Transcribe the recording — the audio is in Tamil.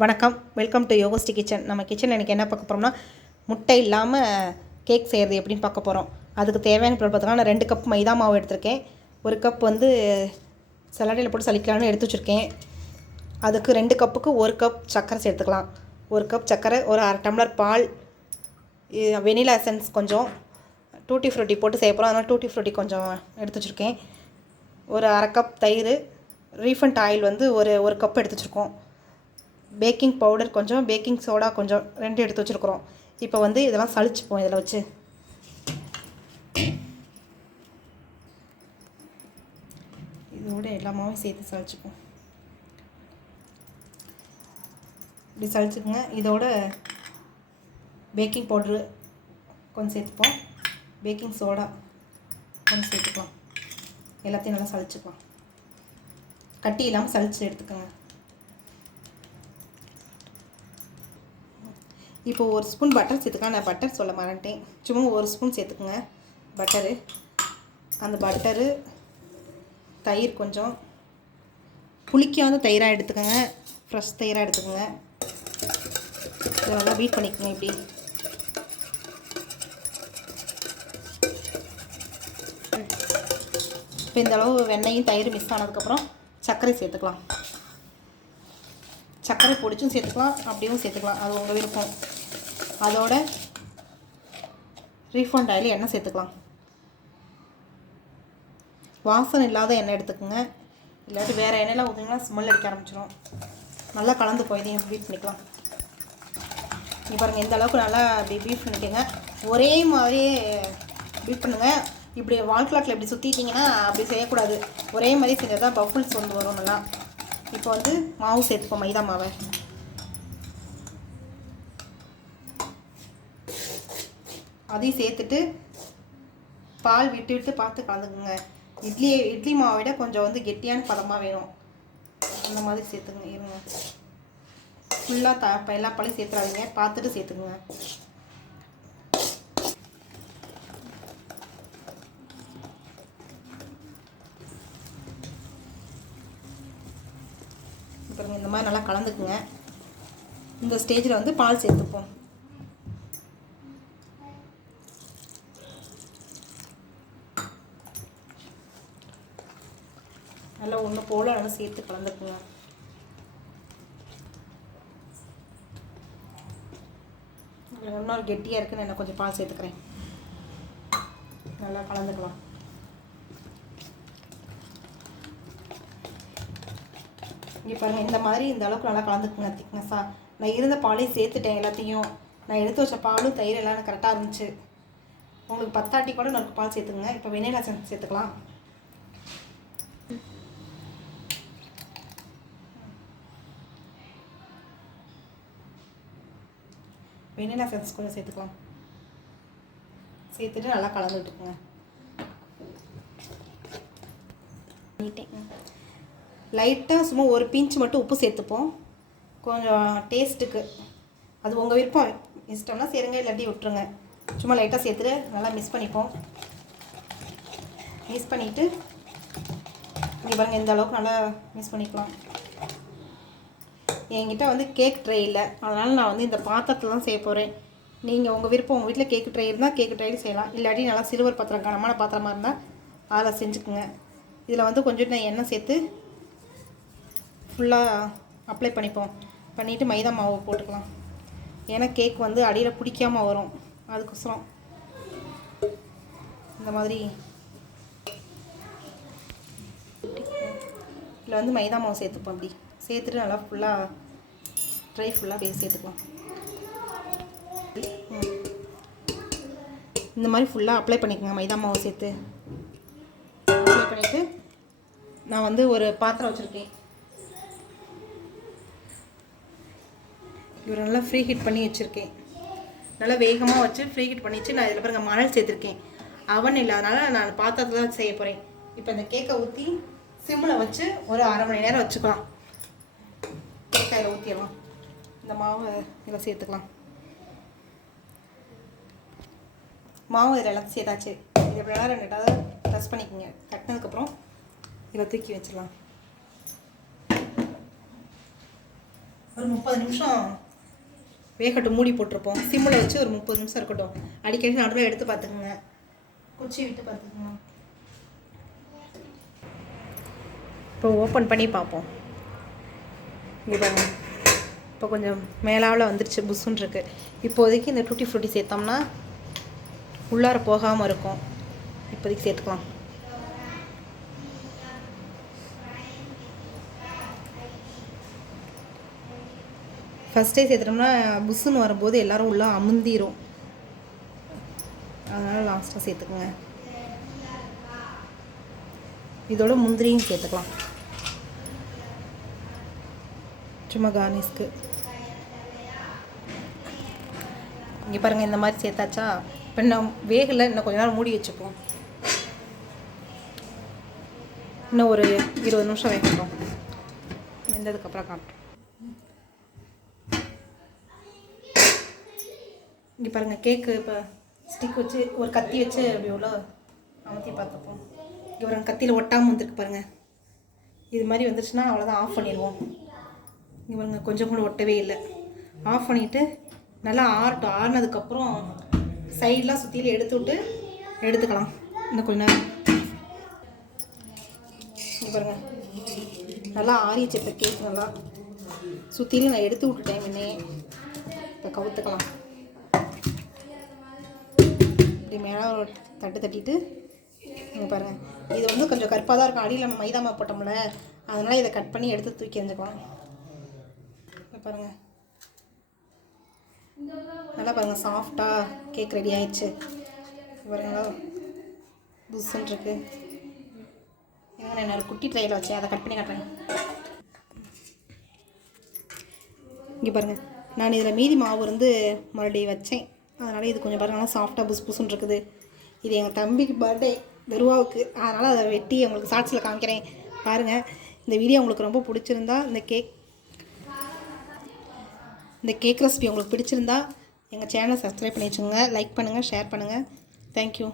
வணக்கம், வெல்கம் டு யோகஸ்டி கிச்சன். நம்ம கிச்சனில் எனக்கு என்ன பார்க்க போகிறோம்னா, முட்டை இல்லாமல் கேக் செய்கிறது எப்படின்னு பார்க்க போகிறோம். அதுக்கு தேவையான பொருள் பார்த்தோன்னா, நான் 2 கப் மைதா மாவு எடுத்திருக்கேன். 1 கப் வந்து சல்லடையில் போட்டு சலிக்கலாம்னு எடுத்து வச்சுருக்கேன். அதுக்கு 2 கப்புக்கு 1 கப் சர்க்கரை சேர்த்துக்கலாம். 1 கப் சர்க்கரை, ஒரு அரை டம்ளர் பால், வெனிலா எசன்ஸ் கொஞ்சம், டூட்டி ஃப்ரூட்டி போட்டு செய்ய போகிறோம். அதனால் டூட்டி ஃப்ரூட்டி கொஞ்சம் எடுத்து வச்சுருக்கேன். ஒரு அரை கப் தயிர், ரீஃபண்ட் ஆயில் வந்து ஒரு கப் எடுத்து வச்சுருக்கோம். பேக்கிங் பவுடர் கொஞ்சம், பேக்கிங் சோடா கொஞ்சம், 2 எடுத்து வச்சுருக்குறோம். இப்போ வந்து இதெல்லாம் சளிச்சுப்போம். இதில் வச்சு இதோட எல்லாமே சேர்த்து சளிச்சுப்போம். இப்படி சளிச்சுக்குங்க. இதோட பேக்கிங் பவுட்ரு கொஞ்சம் சேர்த்துப்போம், பேக்கிங் சோடா கொஞ்சம் சேர்த்துக்கலாம். எல்லாத்தையும் நல்லா சளிச்சுக்கலாம். கட்டி இல்லாமல் சளிச்சு எடுத்துக்கோங்க. இப்போ 1 ஸ்பூன் பட்டர் சேர்த்துக்கலாம். நான் பட்டர் சொல்ல மறந்துட்டேன். சும்மா 1 ஸ்பூன் சேர்த்துக்குங்க பட்டரு. அந்த பட்டரு, தயிர் கொஞ்சம், புளிக்காத தயிராக எடுத்துக்கோங்க, ஃப்ரெஷ் தயிராக எடுத்துக்கோங்க. இதை நல்லா பீட் பண்ணிக்கோங்க. இப்படி இப்போ இந்த அளவு வெண்ணெயும் தயிர் மிக்ஸ் ஆனதுக்கப்புறம் சர்க்கரை சேர்த்துக்கலாம். சர்க்கரை பொடிச்சும் சேர்த்துக்கலாம், அப்படியும் சேர்த்துக்கலாம், அது உங்கள் விருப்பம். அதோட ரீஃபண்ட் ஆயில் எண்ணெய் சேர்த்துக்கலாம். வாசனை இல்லாத எண்ணெய் எடுத்துக்கோங்க, இல்லாட்டி வேறு எண்ணெயெலாம் ஊற்றிங்கன்னா ஸ்மெல் அடிக்க ஆரம்பிச்சிடும். நல்லா கலந்து போய் இதையும் பீட் பண்ணிக்கலாம். நீ பாருங்கள், இந்த அளவுக்கு நல்லா அப்படி பீட் பண்ணிக்கோங்க. ஒரே மாதிரியே பீட் பண்ணுங்கள். இப்படி வால்க்ளாட்டில் இப்படி சுற்றிட்டிங்கன்னா அப்படி செய்யக்கூடாது. ஒரே மாதிரி செஞ்சால் தான் பஃபுல்ஸ் வந்து வரும் நல்லா. இப்போ வந்து மாவு சேர்த்துப்போம், மைதா மாவை. அதையும் சேர்த்துட்டு பால் விட்டு விட்டு பார்த்து கலந்துக்குங்க. இட்லி மாவை விட கொஞ்சம் வந்து கெட்டியான பதமாக வேணும். அந்த மாதிரி சேர்த்துங்க. இருங்க, ஃபுல்லாக எல்லா பாலையும் சேர்த்துறாதீங்க, பார்த்துட்டு சேர்த்துக்குங்க. பாருங்கள், இந்த மாதிரி நல்லா கலந்துக்குங்க. இந்த ஸ்டேஜில் வந்து பால் சேர்த்துப்போம். நல்லா ஒன்று போல் நல்லா சேர்த்து கலந்துக்குங்க. இன்னொரு கெட்டியாக இருக்குன்னு நான் கொஞ்சம் பால் சேர்த்துக்கிறேன். நல்லா கலந்துக்கலாம். இங்கே பாருங்கள், இந்த மாதிரி இந்த அளவுக்கு நல்லா கலந்துக்குங்க. திக்னஸாக நான் இருந்த பாலையும் சேர்த்துட்டேன். எல்லாத்தையும் நான் எடுத்து வச்ச பாலும் தயிர் எல்லாம் எனக்கு கரெக்டாக இருந்துச்சு. உங்களுக்கு பத்தாட்டி கூட நான் பால் சேர்த்துக்குங்க. இப்போ வெனிலா எசன்ஸ் சேர்த்துக்கலாம். வெனிலா எசன்ஸ் கூட சேர்த்துக்கலாம். சேர்த்துட்டு நல்லா கலந்து விட்டுக்குங்க. லைட்டாக சும்மா ஒரு பிஞ்ச் மட்டும் உப்பு சேர்த்துப்போம், கொஞ்சம் டேஸ்ட்டுக்கு. அது உங்கள் விருப்பம், இஷ்டம்னா சேருங்க, இல்லாட்டி விட்டுருங்க. சும்மா லைட்டாக சேர்த்துட்டு நல்லா மிக்ஸ் பண்ணிப்போம். மிக்ஸ் பண்ணிவிட்டு இங்கே பாருங்கள், இந்த அளவுக்கு நல்லா மிக்ஸ் பண்ணிக்கலாம். என்கிட்ட வந்து கேக் ட்ரே இல்லை, அதனால் நான் வந்து இந்த பாத்திரத்தில் தான் செய்ய போகிறேன். நீங்கள் உங்கள் விருப்பம், உங்கள் வீட்டில் கேக்கு ட்ரே இருந்தால் கேக்கு ட்ரையில் செய்யலாம், இல்லாட்டி நல்லா சில்வர் பாத்திரம், கனமான பாத்திரமாக இருந்தால் அதில் செஞ்சுக்குங்க. இதில் வந்து கொஞ்சம் நான் எண்ணெய் சேர்த்து ஃபுல்லாக அப்ளை பண்ணிப்போம். பண்ணிவிட்டு மைதா மாவு போட்டுக்கலாம். ஏன்னா கேக் வந்து அடியில் பிடிக்காமல் வரும், அதுக்கோசரம் இந்த மாதிரி இதில் வந்து மைதா மாவு சேர்த்துப்போம். அப்படி சேர்த்துட்டு நல்லா ஃபுல்லாக ஃபுல்லாக அப்படியே சேர்த்துக்கலாம். இந்த மாதிரி ஃபுல்லாக அப்ளை பண்ணிக்கோங்க. மைதா மாவு சேர்த்து அப்ளை பண்ணிவிட்டு நான் வந்து ஒரு பாத்திரம் வச்சுருக்கேன். இவர் நல்லா ஃப்ரீ ஹீட் பண்ணி வச்சுருக்கேன். நல்லா வேகமாக வச்சு ஃப்ரீ ஹீட் பண்ணி வச்சு நான் இதில் பாருங்கள் மணல் சேர்த்துருக்கேன். அவன் இல்லாதனால நான் பாத்திரத்தில் தான் செய்ய போகிறேன். இப்போ இந்த கேக்கை ஊற்றி சிம்மில் வச்சு ஒரு அரை மணி நேரம் வச்சுக்கலாம். கேக்கை இதில் ஊற்றிடலாம். இந்த மாவு இதில் சேர்த்துக்கலாம். மாவு இதில் எல்லாத்தையும் சேர்த்தாச்சு. இது எப்படின்னா 2 ப்ரெஸ் பண்ணிக்கோங்க. கட்டினதுக்கப்புறம் இதை தூக்கி வச்சிடலாம். ஒரு 30 நிமிஷம் வேகட்டும். மூடி போட்டிருப்போம். சிம்மில் வச்சு ஒரு 30 நிமிஷம் இருக்கட்டும். அடிக்கடி நடுவில் எடுத்து பார்த்துக்குங்க, குச்சி விட்டு பார்த்துக்குங்க. இப்போ ஓப்பன் பண்ணி பார்ப்போம். இங்கே பாருங்க, இப்போ கொஞ்சம் மேலாவில் வந்துருச்சு, புஷ்ஷுன்னு இருக்குது. இப்போதைக்கு இந்த டூட்டி ஃப்ரூட்டி சேர்த்தோம்னா உள்ளார போகாமல் இருக்கும். இப்போதைக்கு சேர்த்துக்கலாம். ஃபஸ்ட்டே சேர்த்துட்டோம்னா புஷ்ஷுன்னு வரும்போது எல்லோரும் உள்ளே அமுந்திரும். அதனால் லாஸ்ட்டாக சேர்த்துக்குங்க. இதோட முந்திரியும் சேர்த்துக்கலாம், சும்மா கார்னிஷ்க்கு. இங்கே பாருங்கள், இந்த மாதிரி சேர்த்தாச்சா. இப்போ இன்னும் வேகலை, இன்னும் கொஞ்ச நேரம் மூடி வச்சுப்போம். இன்னும் ஒரு 20 நிமிஷம் வேகட்டும். வெந்ததுக்கப்புறம் காட்டும். இங்கே பாருங்கள், கேக்கு இப்போ ஸ்டிக் வச்சு ஒரு கத்தி வச்சு அப்படி எவ்வளோ அமர்த்தி பார்த்துப்போம். இங்கே பாருங்கள், கத்தியில் ஒட்டாமல் வந்துருக்கு பாருங்கள். இது மாதிரி வந்துருச்சுன்னா அவ்வளோதான், ஆஃப் பண்ணிடுவோம். இங்கே பாருங்கள், கொஞ்சம் கூட ஒட்டவே இல்லை. ஆஃப் பண்ணிவிட்டு நல்லா ஆறட்டும். ஆறினதுக்கப்புறம் சைடெலாம் சுற்றியில் எடுத்து விட்டு எடுத்துக்கலாம். இன்னும் கொஞ்சம் நேரம். இங்கே பாருங்கள், நல்லா ஆறிச்சு. இப்போ கேக் நல்லா சுற்றிலும் நான் எடுத்து விட்டுட்டேன் முன்னே. இப்போ கவுத்துக்கலாம். இப்படி மேலே ஒரு தட்டு தட்டிட்டு இங்கே பாருங்கள், இது வந்து கொஞ்சம் கருப்பாக தான் இருக்கும். அடியில் நம்ம மைதா மாவு போட்டோம்ல, அதனால் இதை கட் பண்ணி எடுத்து தூக்கி எறிஞ்சுக்கலாம். பாருங்கள், நல்லா பாருங்கள், சாஃப்டாக கேக் ரெடி ஆயிடுச்சு. பாருங்களா, புஷ்ஷுன்னு இருக்குது. ஏன்னா நான் ஒரு குட்டி ட்ரையில் வச்சேன், அதை கட் பண்ணி காட்டுறேன். இங்கே பாருங்கள், நான் இதில் மீதி மாவு இருந்து மறுபடியும் வச்சேன். அதனால் இது கொஞ்சம் பாருங்கள் சாஃப்டாக புஷ் புஷ்ஷுன்னு இருக்குது. இது எங்கள் தம்பிக்கு பர்த்டே தருவாவுக்கு, அதனால் அதை வெட்டி உங்களுக்கு ஷார்ட்ஸில் காமிக்கிறேன் பாருங்கள். இந்த வீடியோ உங்களுக்கு ரொம்ப பிடிச்சிருந்தா, இந்த கேக் ரெசிபி உங்களுக்கு பிடிச்சிருந்தா எங்கள் சேனலை சப்ஸ்கிரைப் பண்ணி வச்சுக்கோங்க. லைக் பண்ணுங்கள், ஷேர் பண்ணுங்கள். தேங்க்யூ.